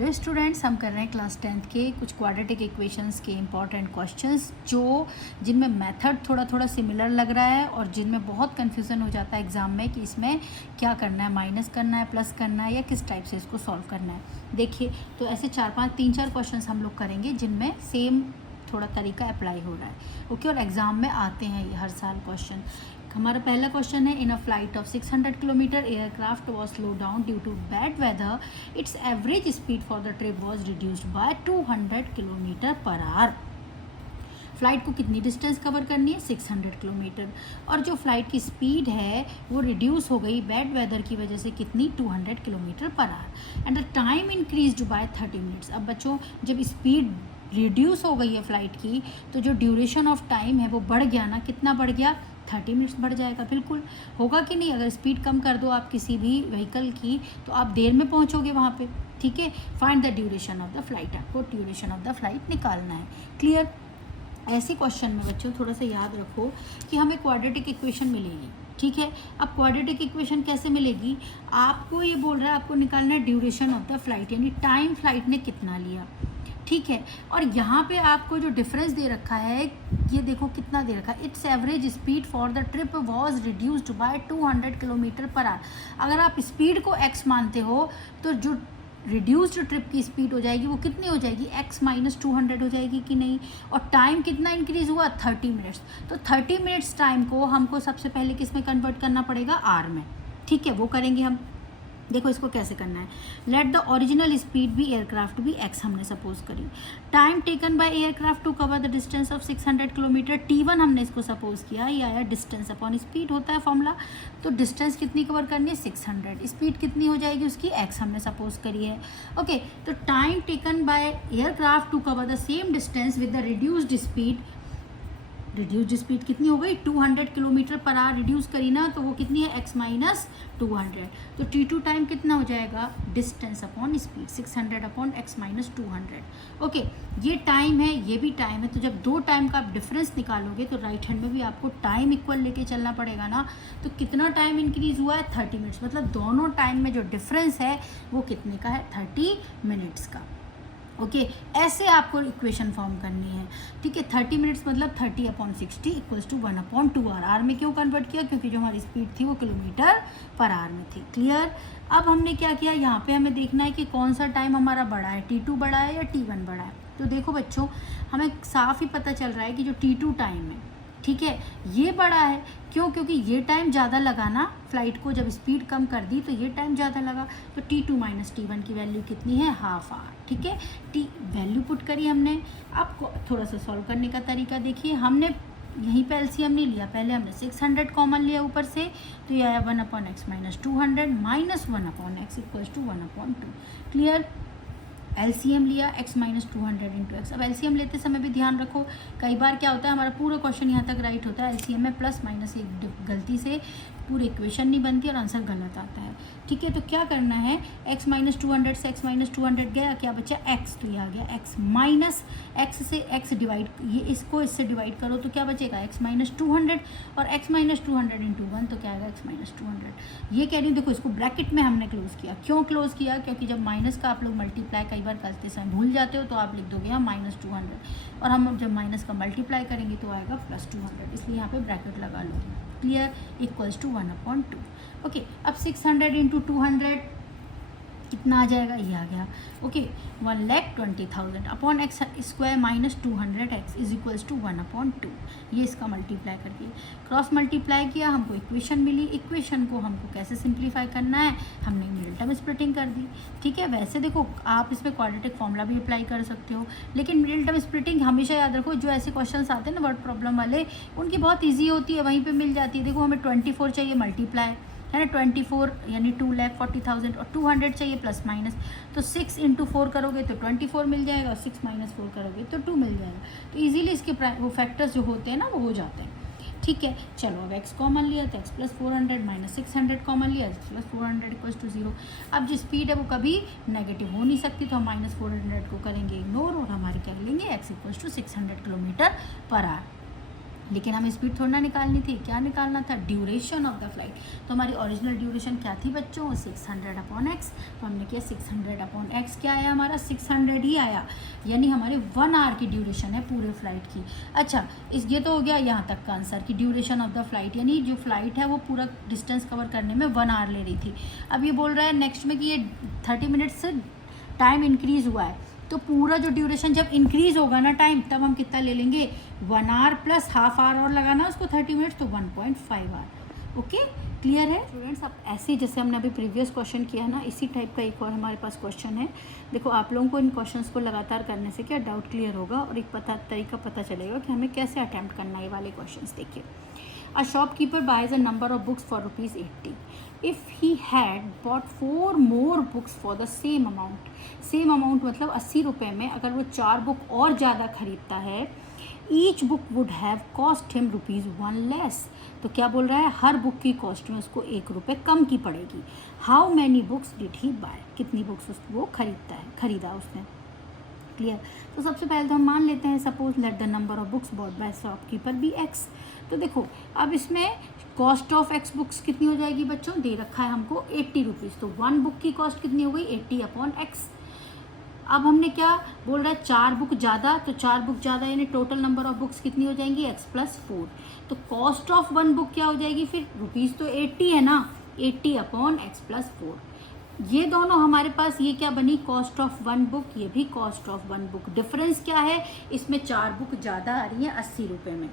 Hello students, हम कर रहे हैं क्लास 10th के कुछ क्वाड्रेटिक इक्वेशंस के इंपॉर्टेंट क्वेश्चंस जिनमें मेथड थोड़ा थोड़ा सिमिलर लग रहा है और जिनमें बहुत कन्फ्यूज़न हो जाता है एग्ज़ाम में कि इसमें क्या करना है, माइनस करना है, प्लस करना है या किस टाइप से इसको सॉल्व करना है। देखिए, तो ऐसे 3-4 क्वेश्चंस हम लोग करेंगे जिनमें सेम थोड़ा तरीका अप्लाई हो रहा है। ओके, और एग्ज़ाम में आते हैं ये हर साल क्वेश्चन। हमारा पहला क्वेश्चन है, in a flight of 600 kilometre aircraft was slow down due to bad weather. Its average speed for the trip was reduced by 200 kilometre per hour. Flight को कितनी डिस्टेंस कवर करनी है? 600 किलोमीटर। और जो flight की speed है वो reduce हो गई बैड वेदर की वजह से कितनी? 200 kilometre per our. And the time increased by 30 minutes. अब बच्चों, जब स्पीड रिड्यूस हो गई है फ़्लाइट की तो जो ड्यूरेशन ऑफ टाइम है वो बढ़ गया ना। कितना बढ़ गया? 30 मिनट्स बढ़ जाएगा। बिल्कुल होगा कि नहीं। अगर स्पीड कम कर दो आप किसी भी व्हीकल की तो आप देर में पहुंचोगे वहाँ पे। ठीक है, find the duration of the flight. आपको ड्यूरेशन ऑफ द फ्लाइट निकालना है। क्लियर? ऐसे क्वेश्चन में बच्चों थोड़ा सा याद रखो कि हमें क्वाड्रेटिक इक्वेशन मिलेगी। ठीक है, अब क्वाड्रेटिक इक्वेशन कैसे मिलेगी? आपको ये बोल रहा है आपको निकालना है ड्यूरेशन ऑफ द फ्लाइट, यानी टाइम फ्लाइट ने कितना लिया। ठीक है, और यहाँ पे आपको जो डिफरेंस दे रखा है ये देखो कितना दे रखा है। It's average speed for the trip was reduced by 200 kilometre per our. अगर आप स्पीड को x मानते हो तो जो रिड्यूस्ड ट्रिप की स्पीड हो जाएगी वो कितनी हो जाएगी? x माइनस 200 हो जाएगी कि नहीं। और टाइम कितना इंक्रीज़ हुआ? 30 मिनट्स। तो 30 मिनट्स टाइम को हमको सबसे पहले किस में कन्वर्ट करना पड़ेगा? r में। ठीक है, वो करेंगे हम। देखो इसको कैसे करना है। लेट द ओरिजिनल स्पीड भी एयरक्राफ्ट भी x हमने सपोज करी। Time taken by aircraft to cover the distance of 600 kilometre, t1 हमने इसको सपोज किया। ये आया डिस्टेंस अपॉन स्पीड होता है फॉर्मूला। तो डिस्टेंस कितनी कवर करनी है? 600। स्पीड कितनी हो जाएगी उसकी? x हमने सपोज करी है। ओके, तो time taken by aircraft to cover the same distance with the reduced speed. Reduced speed कितनी हो गई? 200 किलोमीटर पर आवर रिड्यूस करी ना, तो वो कितनी है? x minus 200। तो t2 टाइम कितना हो जाएगा? Distance upon speed 600 upon x minus 200। Okay, ये टाइम है ये भी टाइम है। तो जब दो टाइम का आप डिफरेंस निकालोगे तो राइट हैंड में भी आपको टाइम इक्वल लेके चलना पड़ेगा ना। तो कितना टाइम इंक्रीज हुआ है? 30 मिनट्स। मतलब दोनों टाइम में जो डिफरेंस है वो कितने का है? 30 मिनट्स का। ओके, ऐसे आपको इक्वेशन फॉर्म करनी है। ठीक है, 30 मिनट्स मतलब 30 upon 60 equals to 1/2 hour. Hour में क्यों कन्वर्ट किया? क्योंकि जो हमारी स्पीड थी वो किलोमीटर पर आवर में थी। क्लियर? अब हमने क्या किया, यहाँ पे हमें देखना है कि कौन सा टाइम हमारा बड़ा है, t2 बड़ा है या t1 बड़ा है। तो देखो बच्चों, हमें साफ ही पता चल रहा है कि जो t2 टाइम है, ठीक है, ये बड़ा है। क्यों? क्योंकि ये टाइम ज़्यादा लगा ना फ्लाइट को, जब स्पीड कम कर दी तो ये टाइम ज़्यादा लगा। तो t2 माइनस t1 की वैल्यू कितनी है? Half hour. ठीक है, टी वैल्यू पुट करी हमने। अब थोड़ा सा सॉल्व करने का तरीका देखिए। हमने यहीं पे एलसीएम नहीं लिया, पहले हमने 600 कॉमन लिया ऊपर से, तो ये आया 1/x minus 200 minus 1/x equals to 1/2। Clear? LCM लिया x माइनस 200 इंटू एक्स। अब एलसीएम लेते समय भी ध्यान रखो, कई बार क्या होता है हमारा पूरा क्वेश्चन यहाँ तक राइट होता है, एलसीएम में प्लस माइनस एक गलती से पूरी इक्वेशन नहीं बनती और आंसर गलत आता है। ठीक है, तो क्या करना है, x माइनस 200 से x माइनस 200 गया, क्या बचा? x। तो ये आ गया x माइनस x से x डिवाइड, ये इसको इससे डिवाइड करो तो क्या बचेगा? x माइनस 200 और x माइनस 200 इंटू 1 तो क्या आएगा? x minus 200। ये कह रही हूँ, देखो इसको ब्रैकेट में हमने क्लोज किया। क्यों क्लोज किया? क्योंकि जब माइनस का आप लोग मल्टीप्लाई कई बार करते समय भूल जाते हो तो आप लिख दोगे यहाँ माइनस 200, और हम जब माइनस का मल्टीप्लाई करेंगे तो आएगा प्लस 200, इसलिए यहाँ पे ब्रैकेट लगा लो। क्लियर? Equals to 1/2। ओके, अब 600 इंटू 200 कितना आ जाएगा? ये आ गया। Okay, 1,20,000 upon x square minus 200x is equals to 1/2। ये इसका मल्टीप्लाई करके क्रॉस मल्टीप्लाई किया, हमको इक्वेशन मिली। इक्वेशन को हमको कैसे सिंप्लीफाई करना है? हमने मिडिल टर्म स्प्लिटिंग कर दी। ठीक है, वैसे देखो आप इसमें क्वाड्रेटिक फॉर्मूला भी अप्लाई कर सकते हो, लेकिन मिडिल टर्म स्प्लिटिंग हमेशा याद रखो, जो ऐसे क्वेश्चन आते हैं ना वर्ड प्रॉब्लम वाले, उनकी बहुत ईजी होती है, वहीं पर मिल जाती है। देखो हमें 24 चाहिए मल्टीप्लाई, है ना, 24 यानी 2,40,000, और 200 चाहिए प्लस माइनस, तो 6 इंटू 4 करोगे तो 24 मिल जाएगा, और 6 माइनस 4 करोगे तो 2 मिल जाएगा। तो इजीली इसके वो फैक्टर्स जो होते हैं ना वो हो जाते हैं। ठीक है, चलो अब x कॉमन लिया तो x प्लस 400 माइनस 600 कॉमन लिया, x प्लस 400 इक्वल्स टू 0। अब जो स्पीड है वो कभी नेगेटिव हो नहीं सकती, तो हम माइनस 400 को करेंगे इग्नोर और हमारे क्या लेंगे? x equals to 600 kilometre per hour. लेकिन हमें स्पीड थोड़ा ना निकालनी थी, क्या निकालना था, ड्यूरेशन ऑफ द फ्लाइट। तो हमारी ओरिजिनल ड्यूरेशन क्या थी बच्चों, 600/x। तो हमने किया 600/x, क्या आया हमारा, 600 ही आया, यानी हमारे 1 आवर की ड्यूरेशन है पूरे फ्लाइट की। अच्छा, ये तो हो गया यहाँ तक का आंसर कि ड्यूरेशन ऑफ द फ्लाइट, यानी जो फ्लाइट है वो पूरा डिस्टेंस कवर करने में 1 आवर ले रही थी। अब ये बोल रहा है नेक्स्ट में कि ये 30 मिनट से टाइम इंक्रीज़ हुआ है, तो पूरा जो ड्यूरेशन जब इंक्रीज़ होगा ना टाइम, तब हम कितना ले लेंगे, 1 आवर प्लस हाफ आवर और लगाना उसको 30 मिनट्स, तो 1.5 आवर। ओके, क्लियर है स्टूडेंट्स। अब ऐसे जैसे हमने अभी प्रीवियस क्वेश्चन किया ना, इसी टाइप का एक और हमारे पास क्वेश्चन है। देखो आप लोगों को इन क्वेश्चंस को लगातार करने से क्या डाउट क्लियर होगा और एक तरीका पता चलेगा कि हमें कैसे अटैम्प्ट करना है ये वाले क्वेश्चंस। देखिए, A shopkeeper buys a number of books for ₹80. If he had bought 4 more books for the same amount मतलब 80 रुपये में अगर वो 4 बुक और ज़्यादा खरीदता है, each book would have cost him ₹1 less। तो क्या बोल रहा है, हर बुक की कॉस्ट में उसको 1 रुपये कम की पड़ेगी। How many books did he buy? कितनी बुक्स वो खरीदा उसने। क्लियर। तो सबसे पहले तो हम मान लेते हैं, suppose let the number of books bought by shopkeeper be x। तो देखो अब इसमें कॉस्ट ऑफ x बुक्स कितनी हो जाएगी बच्चों, दे रखा है हमको 80 रुपीज़, तो 1 बुक की कॉस्ट कितनी हो गई, 80/x। अब हमने क्या बोल रहा है, 4 बुक ज़्यादा, तो 4 बुक ज़्यादा यानी टोटल नंबर ऑफ बुक्स कितनी हो जाएंगी, x+4। तो कॉस्ट ऑफ 1 बुक क्या हो जाएगी फिर, रुपीज़ तो 80 है ना, 80/x+4। ये दोनों हमारे पास ये क्या बनी, कॉस्ट ऑफ 1 बुक, ये भी कॉस्ट ऑफ 1 बुक। डिफरेंस क्या है, इसमें 4 बुक ज़्यादा आ रही है 80 रुपये में।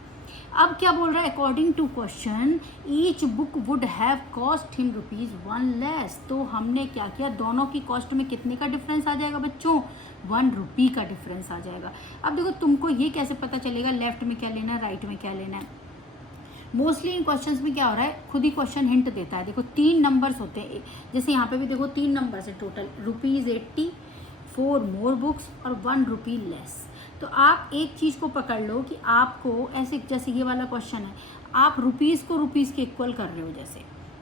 अब क्या बोल रहा है, according to question each book would have cost him ₹1 less. तो हमने क्या किया, दोनों की कॉस्ट में कितने का डिफरेंस आ जाएगा बच्चों, 1 रुपी का डिफरेंस आ जाएगा। अब देखो तुमको ये कैसे पता चलेगा लेफ्ट में क्या लेना है, राइट में क्या लेना है। मोस्टली इन क्वेश्चंस में क्या हो रहा है, खुद ही क्वेश्चन हिंट देता है। देखो 3 नंबर्स होते हैं, जैसे यहाँ पे भी देखो 3 नंबर्स है टोटल, ₹80, 4 मोर बुक्स और 1 रुपी लेस। तो आप एक चीज़ को पकड़ लो कि आपको ऐसे, जैसे ये वाला क्वेश्चन है, आप रुपीज़ को रुपीज़ के इक्वल कर रहे हो जैसे,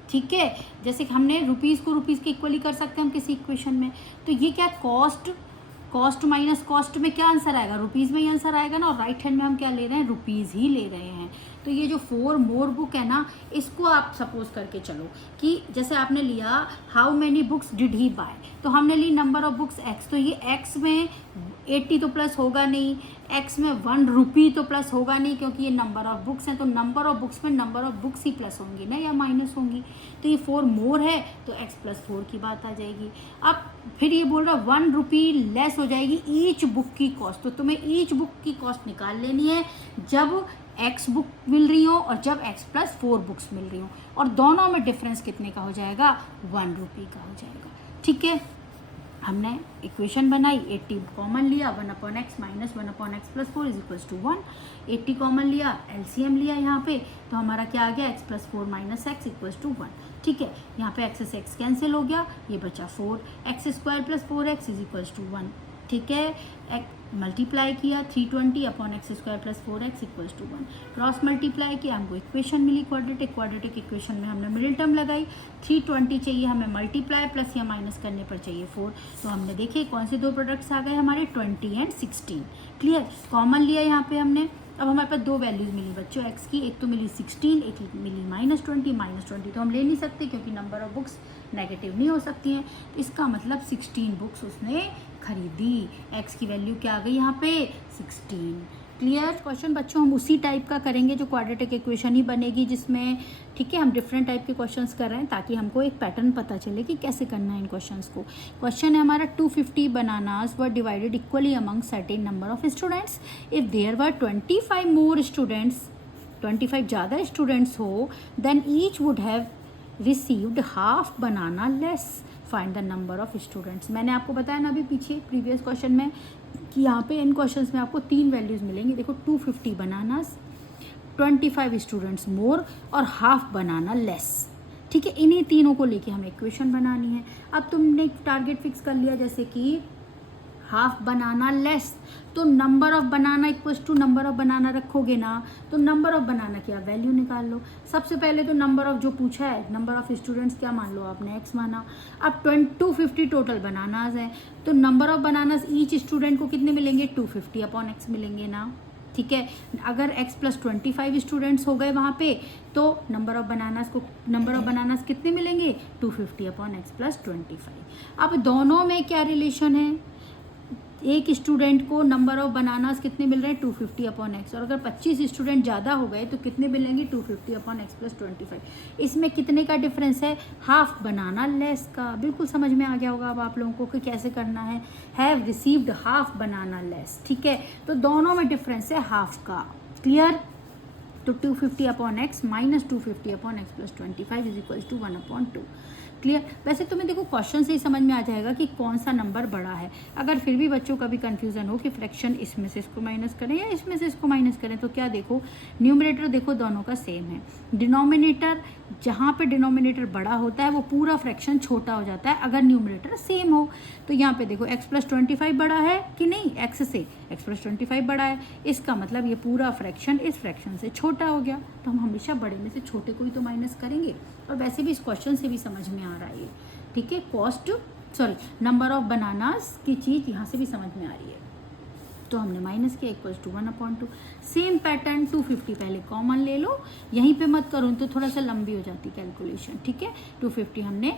ठीक है, जैसे हमने रुपीज़ को रुपीज़ के इक्वल ही कर सकते हैं हम किसी इक्वेशन में। तो ये क्या, कॉस्ट माइनस कॉस्ट में क्या आंसर आएगा, रुपीज़ में ही आंसर आएगा ना, और राइट हैंड में हम क्या ले रहे हैं, रुपीज़ ही ले रहे हैं। तो ये जो 4 मोर बुक है ना, इसको आप सपोज करके चलो कि जैसे आपने लिया how many books did he buy, तो हमने ली नंबर ऑफ बुक्स x, तो ये x में 80 तो प्लस होगा नहीं, x में 1 रुपी तो प्लस होगा नहीं, क्योंकि ये नंबर ऑफ बुक्स हैं, तो नंबर ऑफ बुक्स में number of books he plus होंगी ना या माइनस होंगी। तो ये 4 मोर है तो x+4 की बात आ जाएगी। अब फिर ये बोल रहा 1 रुपी लेस हो जाएगी ईच बुक की कॉस्ट। तो तुम्हें ईच बुक की कॉस्ट निकाल लेनी है जब x बुक मिल रही हो और जब x+4 बुक्स मिल रही हो, और दोनों में डिफरेंस कितने का हो जाएगा, 1 रुपी का हो जाएगा। ठीक है, हमने इक्वेशन बनाई, 80 कॉमन लिया, 1/x माइनस 1/x+4 = 1। 80 कॉमन लिया, एलसीएम लिया यहाँ पे, तो हमारा क्या आ गया, x+4 - x = 1। ठीक है, यहाँ पे x से x कैंसिल हो गया, ये बचा 4, x² + 4x = 1। ठीक है, मल्टीप्लाई किया 320/x² + 4x = 1। क्रॉस मल्टीप्लाई किया, हमको इक्वेशन मिली क्वाड्रेटिक इक्वेशन में हमने मिडिल टर्म लगाई। 320 चाहिए हमें मल्टीप्लाई, प्लस या माइनस करने पर चाहिए 4। तो हमने देखे कौन से 2 प्रोडक्ट्स आ गए हमारे, 20 और 16। क्लियर, कॉमन लिया यहाँ पे हमने। अब हमारे पास 2 वैल्यूज़ मिली बच्चों x की, एक तो मिली 16, एक मिली -20 तो हम ले नहीं सकते क्योंकि नंबर ऑफ बुक्स नेगेटिव नहीं हो सकती हैं। तो इसका मतलब 16 बुक्स उसने खरीदी। x की वैल्यू क्या आ गई यहाँ पे, 16। क्लियर। क्वेश्चन बच्चों हम उसी टाइप का करेंगे जो क्वाड्रेटिक इक्वेशन ही बनेगी जिसमें, ठीक है, हम डिफरेंट टाइप के क्वेश्चंस कर रहे हैं ताकि हमको एक पैटर्न पता चले कि कैसे करना है इन क्वेश्चंस को। क्वेश्चन है हमारा 250 bananas were divided equally among certain number of students. If there were 25 more students, 25 ज़्यादा स्टूडेंट्स हो, then each would have received half banana less. Find the number of students. मैंने आपको बताया ना अभी पीछे प्रीवियस क्वेश्चन में कि यहाँ पे इन क्वेश्चंस में आपको 3 वैल्यूज़ मिलेंगी। देखो 250 बनानास, 25 स्टूडेंट्स मोर और हाफ बनाना लेस। ठीक है, इन्हीं तीनों को लेके हमें इक्वेशन बनानी है। अब तुमने टारगेट फिक्स कर लिया जैसे कि हाफ बनाना लेस, तो number of banana equals to number of banana रखोगे ना, तो नंबर ऑफ बनाना की आप वैल्यू निकाल लो। सबसे पहले तो नंबर ऑफ जो पूछा है, नंबर ऑफ स्टूडेंट्स क्या मान लो आपने, x माना। अब 250 टोटल बनानाज है, तो number of bananas each student को कितने मिलेंगे, 250/x मिलेंगे ना। ठीक है। अगर x + 25 स्टूडेंट्स हो गए वहाँ पे तो नंबर ऑफ बनानास कितने मिलेंगे 250/x + 25। अब दोनों में क्या रिलेशन है, एक स्टूडेंट को नंबर ऑफ बनानास कितने मिल रहे हैं 250/x, और अगर 25 स्टूडेंट ज़्यादा हो गए तो कितने मिलेंगे 250/x + 25। इसमें कितने का डिफरेंस है, हाफ बनाना लेस का। बिल्कुल समझ में आ गया होगा अब आप लोगों को कि कैसे करना है, have received half banana less, ठीक है। तो दोनों में डिफरेंस है हाफ का, क्लियर। तो 250/x - 250/x + 25 = 1/2, क्लियर। वैसे तुम्हें देखो क्वेश्चन से ही समझ में आ जाएगा कि कौन सा नंबर बड़ा है। अगर फिर भी बच्चों का भी कंफ्यूजन हो कि फ्रैक्शन इसमें से इसको माइनस करें या इसमें से इसको माइनस करें, तो क्या देखो न्यूमरेटर देखो दोनों का सेम है, डिनोमिनेटर जहाँ पे डिनोमिनेटर बड़ा होता है वो पूरा फ्रैक्शन छोटा हो जाता है अगर न्यूमरेटर सेम हो। तो यहाँ पे देखो x + 25 बड़ा है कि नहीं, x से x + 25 बड़ा है, इसका मतलब ये पूरा फ्रैक्शन इस फ्रैक्शन से छोटा हो गया। तो हम हमेशा बड़े में से छोटे को ही तो माइनस करेंगे, और वैसे भी इस क्वेश्चन से भी समझ में आ रहा है ये, ठीक है। नंबर ऑफ बनानास की चीज़ यहाँ से भी समझ में आ रही है, तो हमने माइनस किया = 1/2। सेम पैटर्न 250 पहले कॉमन ले लो, यहीं पे मत करो तो थोड़ा सा लंबी हो जाती कैलकुलेशन, ठीक है। 250 हमने,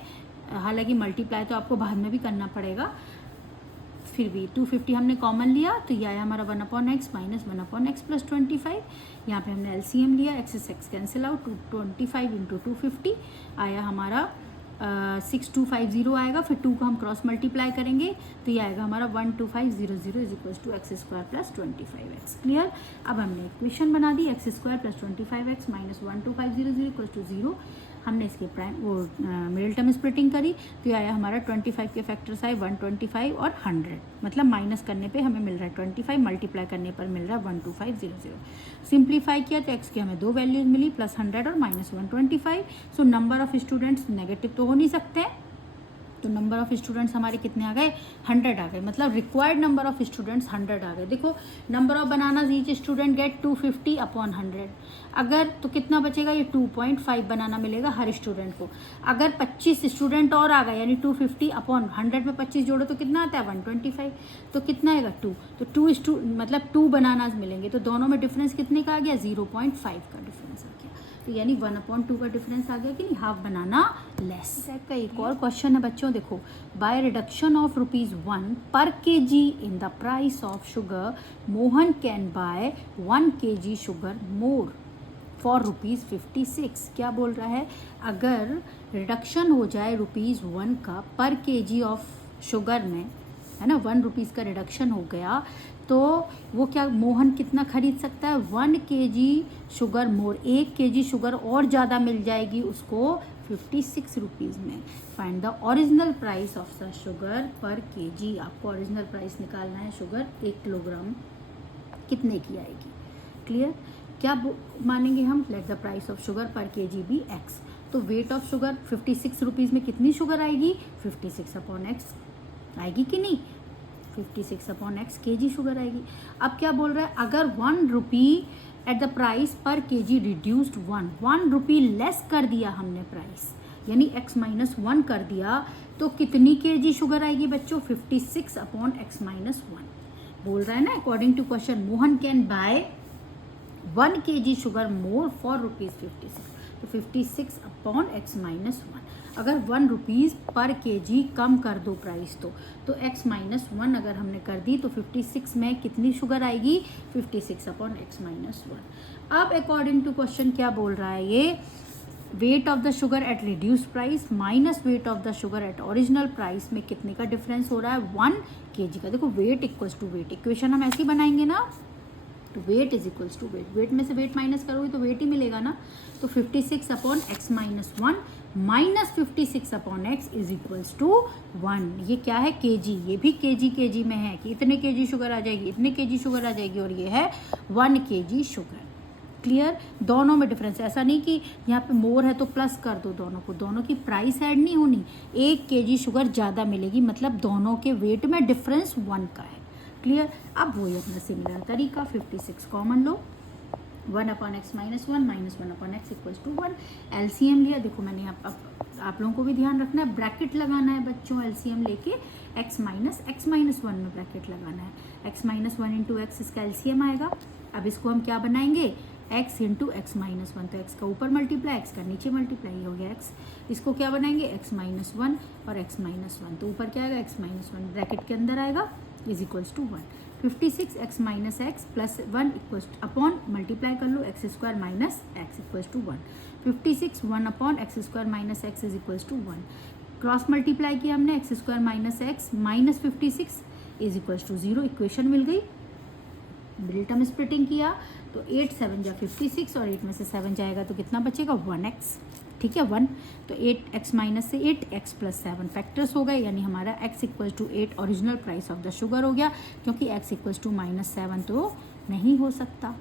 हालांकि मल्टीप्लाई तो आपको बाद में भी करना पड़ेगा, फिर भी 250 हमने कॉमन लिया तो ये आया हमारा 1/x - 1/x + 25। यहाँ पे हमने एलसीएम लिया, x से x कैंसिल आउट, 25 × 250 आया हमारा 6250 आएगा। फिर 2 को हम क्रॉस मल्टीप्लाई करेंगे तो ये आएगा हमारा 12500 = x² + 25x, क्लियर। अब हमने इक्वेशन बना दी, x² + 25x - 12500 = 0। हमने इसके प्राइम मिडिल टर्म स्प्लिटिंग करी तो ये आया हमारा 25 के फैक्टर्स आए 125 और 100, मतलब माइनस करने पे हमें मिल रहा है 25, मल्टीप्लाई करने पर मिल रहा है 12500। सिंप्लीफाई किया तो x की हमें 2 वैल्यूज मिली, +100 और -125। So number of students negative तो हो नहीं सकते, तो नंबर ऑफ स्टूडेंट्स हमारे कितने आ गए 100 आ गए, मतलब रिक्वायर्ड नंबर ऑफ स्टूडेंट्स 100 आ गए। देखो number of bananas each student gate 250/100, अगर तो कितना बचेगा, ये 2.5 बनाना मिलेगा हर स्टूडेंट को। अगर 25 स्टूडेंट और आ गए यानी 250/100 में 25 जोड़ो तो कितना आता है 125, तो कितना आएगा 2, तो 2 मतलब 2 बनानाज मिलेंगे, तो दोनों में डिफरेंस कितने का आ गया 0.5 का डिफरेंस आ गया, तो यानी 1/2 का डिफरेंस आ गया कि नहीं, हाफ बनाना लेस। का एक और क्वेश्चन है बच्चों, देखो बाय रिडक्शन ऑफ ₹1 पर kg in the price of sugar Mohan can buy 1 kg sugar more for ₹56। क्या बोल रहा है, अगर रिडक्शन हो जाए ₹1 का पर kg ऑफ शुगर में, है ना, 1 रुपीज़ का रिडक्शन हो गया तो वो क्या मोहन कितना खरीद सकता है 1 kg शुगर मोर, 1 kg शुगर और ज़्यादा मिल जाएगी उसको 56 रुपीज़ में। Find the original price of the sugar पर kg, आपको ओरिजिनल प्राइस निकालना है, शुगर 1 किलोग्राम कितने की आएगी, क्लियर। क्या मानेंगे हम, let the price of sugar पर kg बी x, तो वेट ऑफ शुगर 56 रुपीज़ में कितनी शुगर आएगी 56/x आएगी कि नहीं, 56/x kg शुगर आएगी। अब क्या बोल रहा है, अगर 1 रुपी एट द प्राइस पर kg रिड्यूस्ड 1 रुपी लेस कर दिया हमने प्राइस, यानी x - 1 कर दिया, तो कितनी kg शुगर आएगी बच्चों 56/x - 1 बोल रहा है ना। According to question Mohan can buy 1 kg sugar more for ₹56, तो 56/x - 1, अगर 1 रुपीज़ पर kg कम कर दो प्राइस तो x - 1 अगर हमने कर दी तो 56 में कितनी शुगर आएगी 56/x - 1। अब अकॉर्डिंग टू क्वेश्चन क्या बोल रहा है ये, weight of the sugar at reduced price minus weight of the sugar at original price में कितने का डिफरेंस हो रहा है 1 kg का। देखो weight equals to weight, equation हम ऐसे ही बनाएंगे ना, तो weight is equals to weight, weight में से वेट माइनस करोगे तो वेट ही मिलेगा ना, तो 56/x - 1 minus 56/x is equals to 1। ये क्या है kg, ये भी kg में है कि इतने kg शुगर आ जाएगी, इतने kg शुगर आ जाएगी, और ये है 1 kg शुगर, क्लियर। दोनों में डिफरेंस, ऐसा नहीं कि यहाँ पे मोर है तो प्लस कर दो दोनों को, दोनों की प्राइस ऐड नहीं होनी, 1 kg शुगर ज़्यादा मिलेगी, मतलब दोनों के वेट में डिफरेंस 1 का है, क्लियर। अब वही अपना सिमिलर तरीका 56 कॉमन लो, 1 upon x minus one minus 1 upon x equals to 1। LCM लिया, देखो मैंने आप लोगों को भी ध्यान रखना है, ब्रैकेट लगाना है बच्चों, एलसीएम लेके x माइनस 1 में ब्रैकेट लगाना है। x माइनस 1 इंटू एक्स इसका एलसीएम आएगा। अब इसको हम क्या बनाएंगे, x इंटू एक्स माइनस 1, तो x का ऊपर मल्टीप्लाई x का नीचे मल्टीप्लाई हो गया x। इसको क्या बनाएंगे, x माइनस 1 और x माइनस 1, तो ऊपर क्या आएगा x माइनस 1 ब्रैकेट के अंदर आएगा is equals to 1। 56 x minus x plus 1 equals upon multiply कर लो x square minus x equals to 1। 56 1 upon x square minus x is equals to 1। Cross multiply किया हमने, x square minus x minus 56 is equals to 0, equation मिल गई। Middle term splitting किया तो 8 7 जा 56 और 8 में से 7 जाएगा तो कितना बचेगा 1x, ठीक है 1। तो 8x माइनस से 8x प्लस 7 फैक्टर्स हो गए, यानी हमारा x equals to 8 original price of the sugar हो गया, क्योंकि x इक्वल्स टू माइनस 7 तो नहीं हो सकता,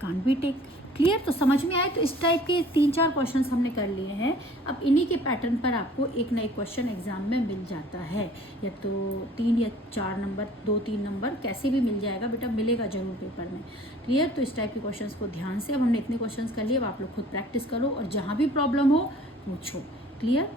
कांट बी टेक। क्लियर, तो समझ में आए। तो इस टाइप के 3-4 क्वेश्चंस हमने कर लिए हैं। अब इन्हीं के पैटर्न पर आपको एक नए क्वेश्चन एग्जाम में मिल जाता है, या तो 3 या 4 नंबर, 2-3 नंबर कैसे भी मिल जाएगा बेटा, मिलेगा जरूर पेपर में। क्लियर, तो इस टाइप के क्वेश्चंस को ध्यान से, अब हमने इतने क्वेश्चंस कर लिए, अब आप लोग खुद प्रैक्टिस करो और जहाँ भी प्रॉब्लम हो पूछो। क्लियर।